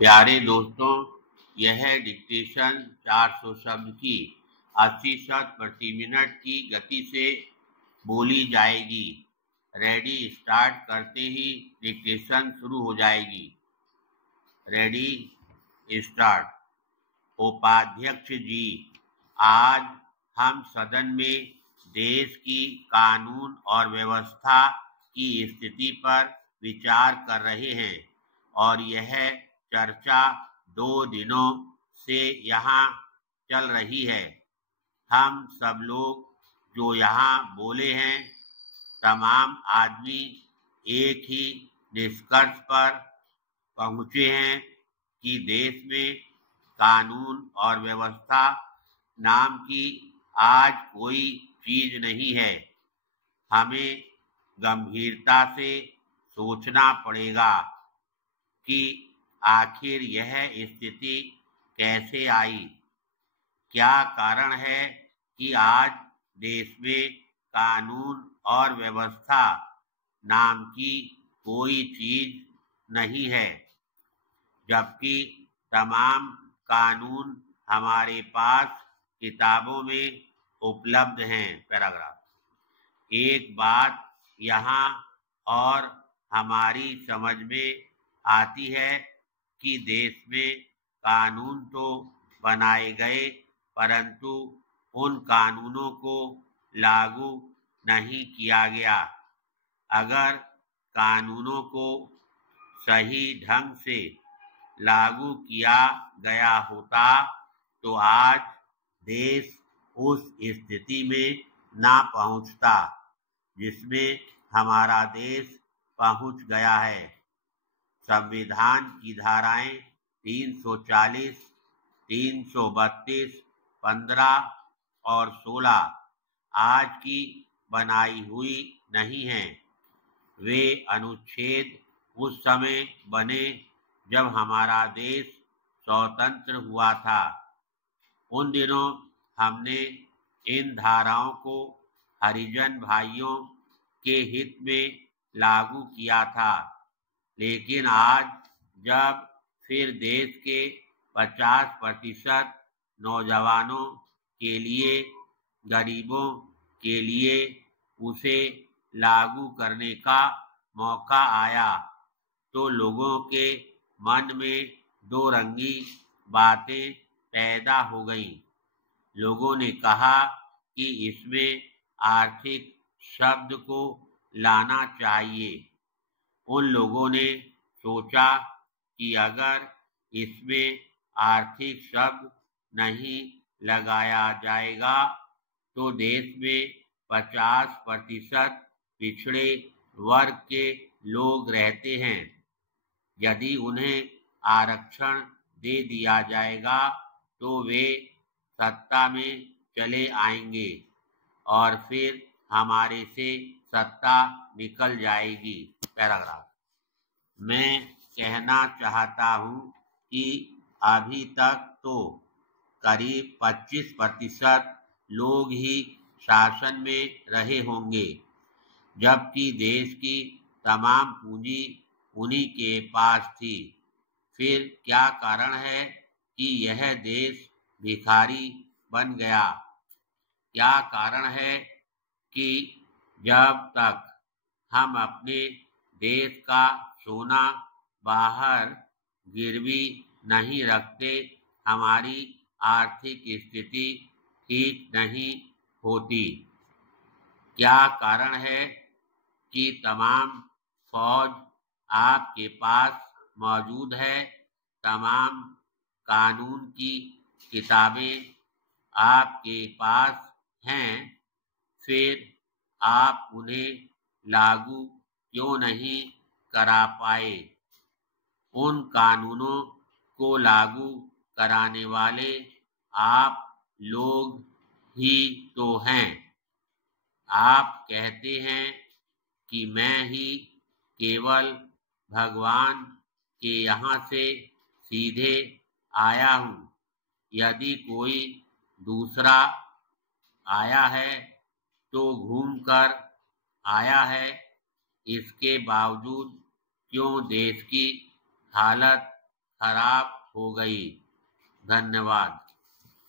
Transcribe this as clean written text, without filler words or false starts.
प्यारे दोस्तों, यह डिक्टेशन 400 शब्द की 80 शब्द प्रति मिनट की गति से बोली जाएगी। रेडी स्टार्ट करते ही डिक्टेशन शुरू हो जाएगी। Ready start. उपाध्यक्ष जी, आज हम सदन में देश की कानून और व्यवस्था की स्थिति पर विचार कर रहे हैं और यह चर्चा 2 दिनों से यहाँ चल रही है। हम सब लोग जो यहाँ बोले हैं, तमाम आदमी एक ही निष्कर्ष पर पहुँचे हैं कि देश में कानून और व्यवस्था नाम की आज कोई चीज नहीं है। हमें गंभीरता से सोचना पड़ेगा कि आखिर यह स्थिति कैसे आई। क्या कारण है कि आज देश में कानून और व्यवस्था नाम की कोई चीज नहीं है, जबकि तमाम कानून हमारे पास किताबों में उपलब्ध हैं। पैराग्राफ। एक बात यहाँ और हमारी समझ में आती है कि देश में कानून तो बनाए गए, परंतु उन कानूनों को लागू नहीं किया गया। अगर कानूनों को सही ढंग से लागू किया गया होता तो आज देश उस स्थिति में ना पहुंचता जिसमें हमारा देश पहुंच गया है। संविधान की धाराएं 340, 332, 15 और 16 आज की बनाई हुई नहीं हैं। वे अनुच्छेद उस समय बने जब हमारा देश स्वतंत्र हुआ था। उन दिनों हमने इन धाराओं को हरिजन भाइयों के हित में लागू किया था, लेकिन आज जब फिर देश के 50% नौजवानों के लिए, गरीबों के लिए उसे लागू करने का मौका आया तो लोगों के मन में दो रंगी बातें पैदा हो गईं। लोगों ने कहा कि इसमें आर्थिक शब्द को लाना चाहिए। उन लोगों ने सोचा कि अगर इसमें आर्थिक शब्द नहीं लगाया जाएगा तो देश में 50% पिछड़े वर्ग के लोग रहते हैं। यदि उन्हें आरक्षण दे दिया जाएगा तो वे सत्ता में चले आएंगे और फिर हमारे से सत्ता निकल जाएगी। पैराग्राफ। मैं कहना चाहता हूँ कि अभी तक तो करीब 25% लोग ही शासन में रहे होंगे, जबकि देश की तमाम पूंजी उन्हीं के पास थी। फिर क्या कारण है कि यह देश भिखारी बन गया? क्या कारण है कि जब तक हम अपने देश का सोना बाहर गिरवी नहीं रखते, हमारी आर्थिक स्थिति ठीक नहीं होती? क्या कारण है कि तमाम फौज आपके पास मौजूद है, तमाम कानून की किताबें आपके पास हैं, फिर आप उन्हें लागू क्यों नहीं करा पाए? उन कानूनों को लागू कराने वाले आप लोग ही तो हैं। आप कहते हैं कि मैं ही केवल भगवान के यहाँ से सीधे आया हूँ। यदि कोई दूसरा आया है तो घूमकर आया है। इसके बावजूद क्यों देश की हालत खराब हो गई। धन्यवाद।